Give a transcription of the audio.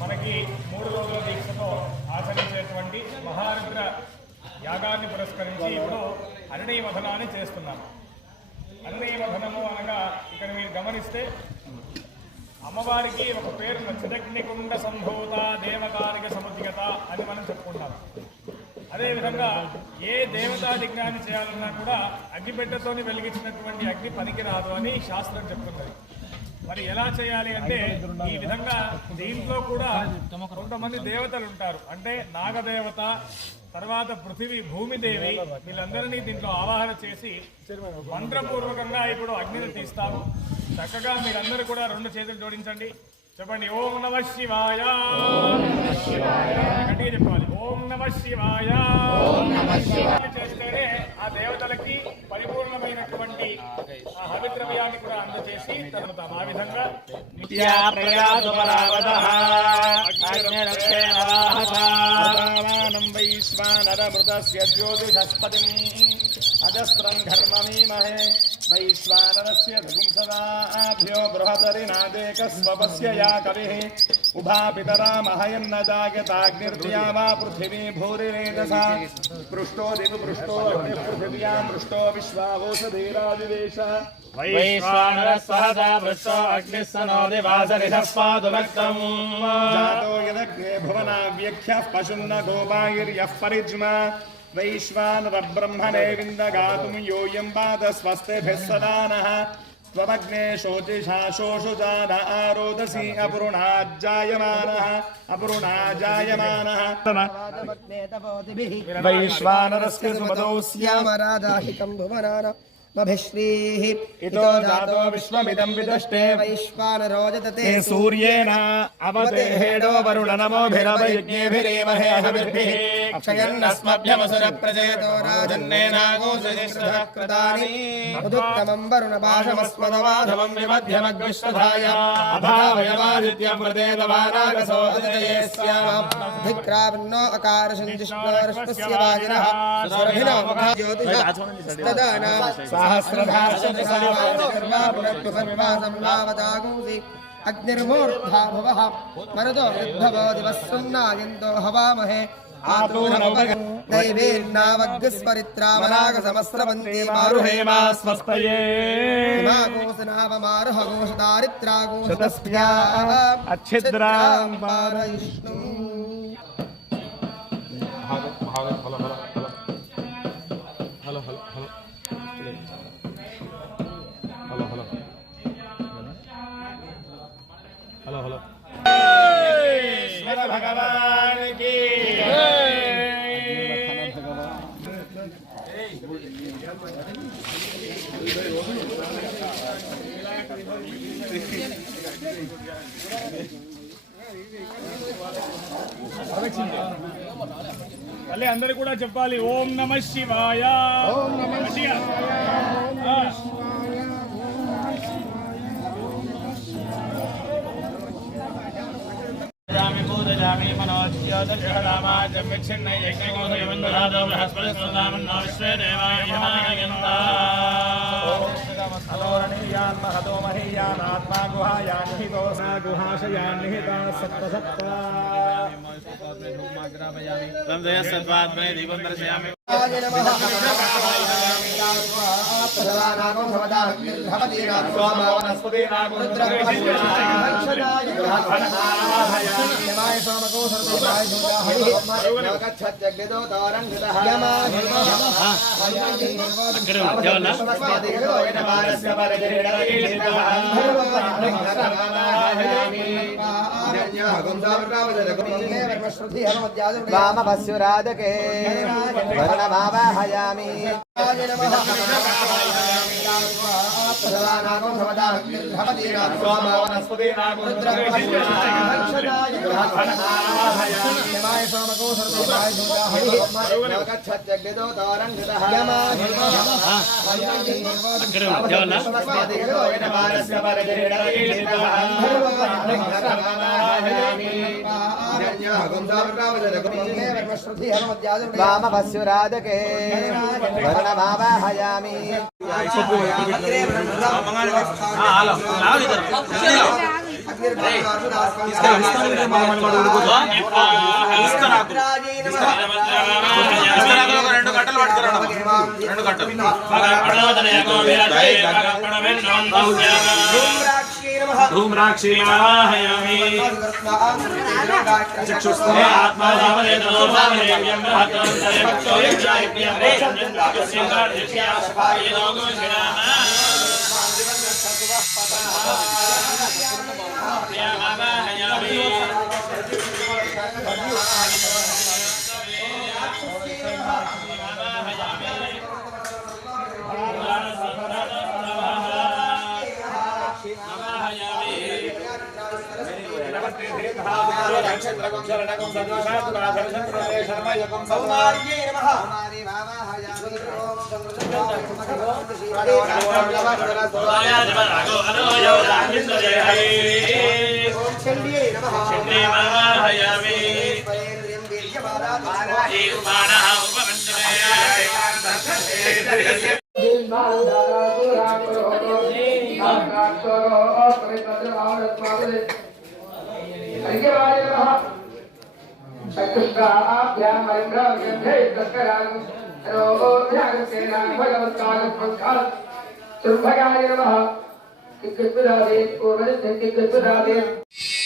మనకి 3 రోజుల దీక్షతో ఆచరించేటువంటి మహారుద్ర యాగాన్ని పురస్కరించి ఇప్పుడు అరణ్య వధనాన్ని చేస్తున్నాము. అరణ్య వధనము అనగా ఇక్కడ మీరు గమనిస్తే అమ్మవారికి ఒక పేరు చిదగ్నికుండ సంభూత దేవతారిక సముద్గత అని మనం చెప్పుకుంటాం. అదేవిధంగా ఏ దేవతా యజ్ఞాన్ని చేయాలన్నా కూడా అగ్గిపెట్టెతోని వెలిగించినటువంటి అగ్ని పనికిరాదు అని శాస్త్రం చెప్తున్నది. మరి ఎలా చేయాలి అంటే ఈ విధంగా దీంట్లో కూడా కొంతమంది దేవతలు ఉంటారు. అంటే నాగదేవత, తర్వాత పృథివీ భూమిదేవి, వీళ్ళందరినీ దీంట్లో ఆవాహన చేసి మంత్రపూర్వకంగా ఇప్పుడు అగ్నిని తీస్తాము. చక్కగా మీరందరూ కూడా 2 చేతులు జోడించండి, చెప్పండి ఓం నమః శివాయ. గట్టిగా చెప్పాలి ఓం నమః శివాయ. చేస్తేనే ఆ దేవతలకి పరిపూర్ణమైనటువంటి హవిద్రవ్యాన్ని కూడా అందజేసి తర్వాత ఆ విధంగా వైశ్వానరమృతస్య జ్యోతిషస్పతిం అజస్రం ఘర్మమీమహే వైశ్వానరస్య ధగుంసదాభ్యో బృహదరినాదేకస్వపస్య యా కవిః ఉభా పితరా మహయన్న జాగతాగ్నిర్ద్యా వా పృథివీ భూరిరేతసా పృష్టో దివి పృష్టో పృథివ్యాం పృష్టో విశ్వావోషధీరాదివేశ వైశ్వానరः సహసా వృషో అగ్నిः సనో దివాసరిషः పాదునక్తం జాతో యదగ్నే భువనావ్యఖ్యः పశున్న గోపాయిర్యः పరిజ్మా వైశ్వానరబ్రహ్మణే విందగాతుం యోయం పాద స్వస్తిభిः సదా నః त्वमग्ने शोचिषा शोषुजान आरोदसी अपरुणाज्जायमानः वैश्वानरस्य सुमदोऽस्यामरादाहितं भुवनाना मभिश्रीः इतो जातो विश्वमिदं विदष्टे वैश्वानरो जतते सूर्येण अवतेहेडो वरुण नमोभिरवयज्ञेभिरेमहे हविर्भिः अक्षयन्नस्मभ्यमसुरप्रजेतो राजन्नेनागोसजिष्ठः कृतानि उदुत्तमं वरुणभाषमस्मदवाधवं विमध्यमग्विश्वधाय अभावयवादित्यं प्रदेतवानागसो अतिजये स्याम धिक्रावन्नो अकारशञ्जिष्णोरश्वस्य वाजिनः सुरभिनो ज्योतिषः तदाना अग्निर्मूर्धा भुवः मरुतो विद्भवो दिवस्सुन्नायन्तो हवामहे दैवीर्नावग्स्वरित्रामनागसमस्रवन्ती मारुहेमा स्वस्तये मागोसनावमारुहगोषदारित्रागोषतस्भ्या अच्छिद्रां पारयिष्णु हेलो भगवान की అల్లే అందరూ కూడా చెప్పాలి ఓం నమః శివాయ. ఓం నమః శివాయ. पूजयामि मनोज्योतिषदामाजं विच्छिन्नै यज्ञगोधयवन्दरादो बृहस्पतिस्वदामन्नो विश्वे देवायमायन्ता अलोरणीयान् महतो महीयानात्मा गुहायान् निहितोऽसा गुहाशयान् निहिता सप्तसप्ता सत्त्वात्मने दीपं दर्शयामि वामपस्युराजके वरुणमावाहयामि वामपस्युराजके वर्णभावाहयामि धूम्राक्षी आवाहयामि चक्षुस्ते Surabaya,